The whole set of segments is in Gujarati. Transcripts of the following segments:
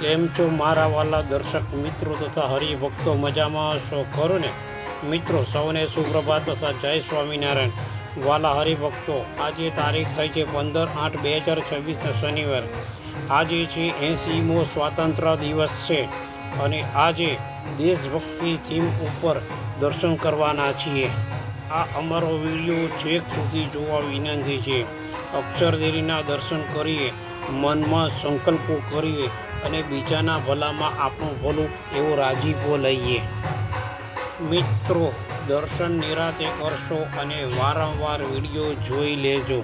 કેમ છો મારા વાલા દર્શક મિત્રો તથા હરિભક્તો? મજામાં હશો ખરું ને મિત્રો? સૌને સુપ્રભાત તથા જય સ્વામિનારાયણ. વાલા હરિભક્તો, આજે તારીખ થઈ છે 15/8/2026 શનિવાર. આજે છે 80મો સ્વાતંત્ર્ય દિવસ છે અને આજે દેશભક્તિ થીમ ઉપર દર્શન કરવાના છીએ. આ અમારો વિડીયો છેક સુધી જોવા વિનંતી છે. અક્ષરદેરીના દર્શન કરીએ, મનમાં સંકલ્પો કરીએ અને બીજાના ભલામાં આપણું ભલું એવો રાજીપો લઈએ. મિત્રો, દર્શન નિરાતે કરશો અને વારંવાર વિડીયો જોઈ લેજો.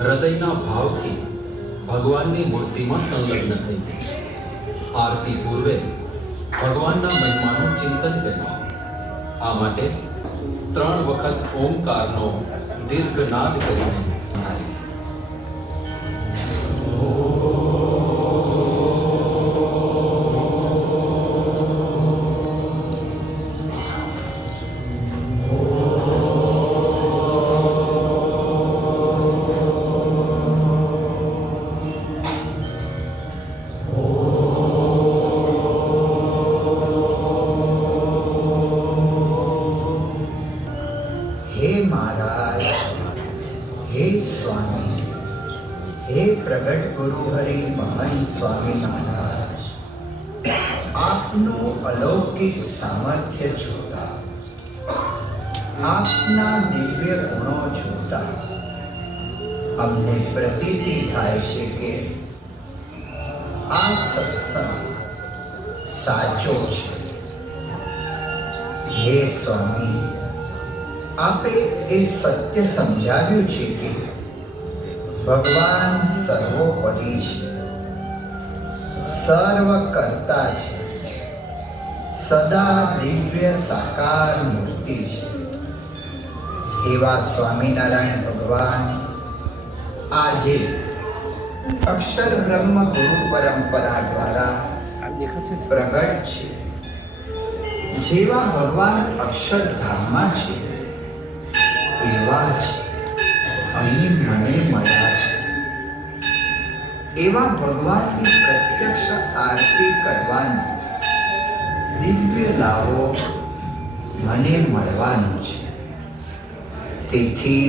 હૃદયના ભાવથી ભગવાનની મૂર્તિમાં સંલગ્ન થઈ. આરતી પૂર્વે ભગવાનના મહિમાનું ચિંતન કર્યું. આ માટે 3 વખત ઓમકારનો દીર્ઘનાદ કરીને हे स्वामी, हे प्रगट गुरु हरि महान स्वामी महाराज, आपનું અલૌકિક સામર્થ્ય જોતા, આપના દિવ્ય ગુણો જોતા અમને પ્રતીતિ થાય છે કે આ સત્સંગ સાચો છે. હે સ્વામી, આપે એ સત્ય સમજાવ્યું છે કે ભગવાન સર્વોપરી છે, સર્વ કરતા છે, સદા દિવ્ય સાકાર મૂર્તિ છે. એવા સ્વામિનારાયણ ભગવાન આજે અક્ષર બ્રહ્મ ગુરુ પરંપરા દ્વારા પ્રગટ છે. જેવા ભગવાન અક્ષરધામમાં છે એવા જ અહીં મને મળ્યા છે. એવા ભગવાનની પ્રત્યક્ષ આરતી કરવાનો દિવ્ય લાવો મને મળવાનો છે. તેથી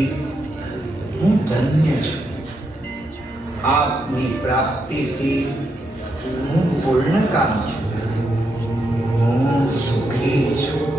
હું ધન્ય છું. આપની પ્રાપ્તિથી હું પૂર્ણકામ છું. હું સુખી છું.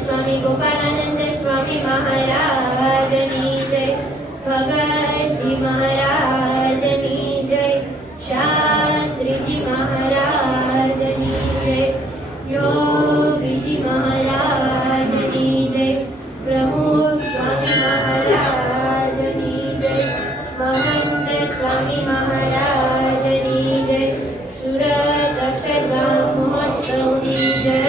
સ્વામી ગોપાળાનંદ સ્વામી મહારાજની જય. ભગતજી મહારાજની જય. શાસ્ત્રીજી મહારાજની જય. યોગીજી મહારાજની જય. પ્રમુખ સ્વામી મહારાજની જય. મહંત સ્વામી મહારાજની જય. સુરત અક્ષરધામ મહોત્સવની જય.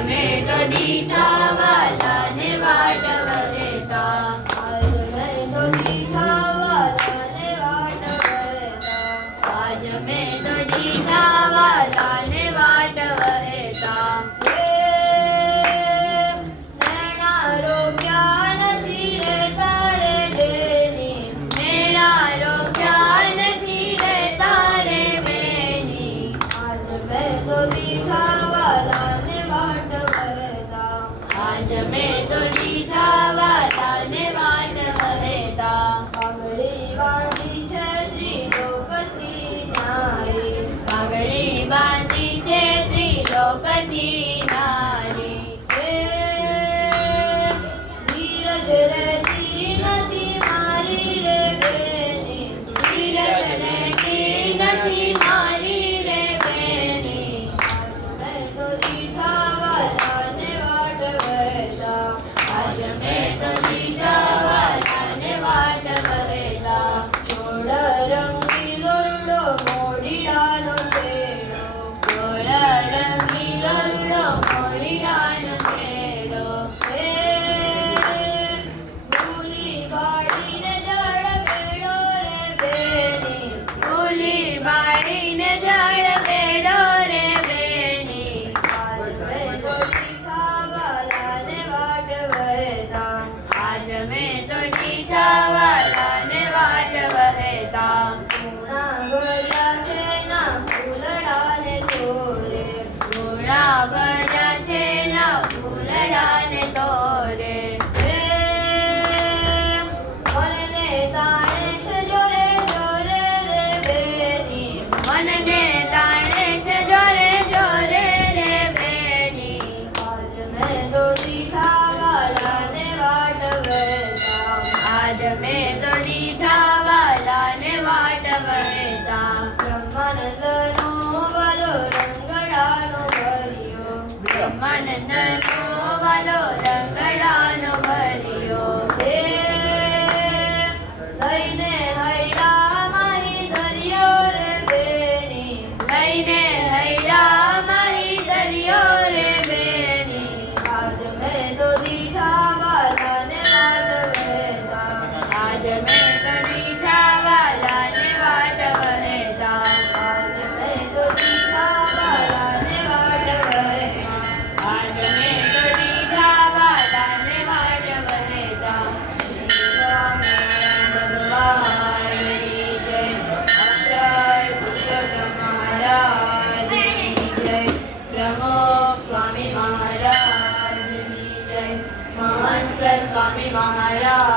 અમે તો દીઠા વાલાને વાટ વહેતા. આજ મેં તો દીઠા વાલાને વાટ વહેતા. આજ મેં તો દીઠા વાલાને વાટ વહેતા. નૈણારો જ્ઞાન નથી રહેતા રે બેની. નૈણારો જ્ઞાન નથી રહેતા રે બેની. આજ મેં તો દીઠા વાલાને વાટ વહેતા. આજ મેં તો દીઠા વાલાને વાટ વહેતા. પાઘડી બાંધી છે ત્રિલોકથી નારી. પાઘડી બાંધી છે ત્રિલોકથી નારી. ધીરજ રહેતી નથી મારી રે બેની. ધીરજ રહેતી નથી મારી રે બેની. મેં તો દીઠા વાલાને વાટ વહેતા. આજ મેં તો દીઠા વાલાને વાટ વહેતા. જોડ રંગીલો રૂડો મોડીડાનો છેડો. જોડ રંગીલો રૂડો મોડીડાનો છેડો. ભૂલી બાળીને જળ બેડો રે બેની. ભૂલી બાળીને જળ બેડો રે બેની. આજ મેં તો દીઠા વાલાને વાટ વહેતા. આજ મેં તો દીઠા વાલાને વાટ વહેતા. પૂર્ણા ભર્યા છે ના ફૂલડાને તોરે. પૂર્ણા ભર્યા છે ના ફૂલડાને તોરે. મનને તાણે છે જોરે જોરે રે બેની. મનને તાણે છે જોરે જોરે રે બેની. આજ મેં તો દીઠા વાલાને વાટ વહેતા. આજ મેં તો દીઠા વાલાને વાટ વહેતા. બ્રહ્માનંદનો વાલો રંગડાનો ભર્યો. બ્રહ્માનંદનો વાલો રંગડાનો ભર્યો. લઈને હૈડા માહી દરિયો રે બેની. લઈને હૈડા માહી દરિયો રે બેની. આજ મેં તો દીઠા વાલાને વાટ વહેતા. આજ મેં તો દીઠા વાલાને વાટ વહેતા. આજ મેં તો દીઠા વાલાને વાટ વહેતા. આજ મેં તો દીઠા વાલાને વાટ વહેતા. સ્વામિનારાયણ ભગવાનની જય. અક્ષર પુરુષોત્તમ મહારાજની જય. પ્રમુખ સ્વામી મહારાજની જય. મહંત સ્વામી મહારાજ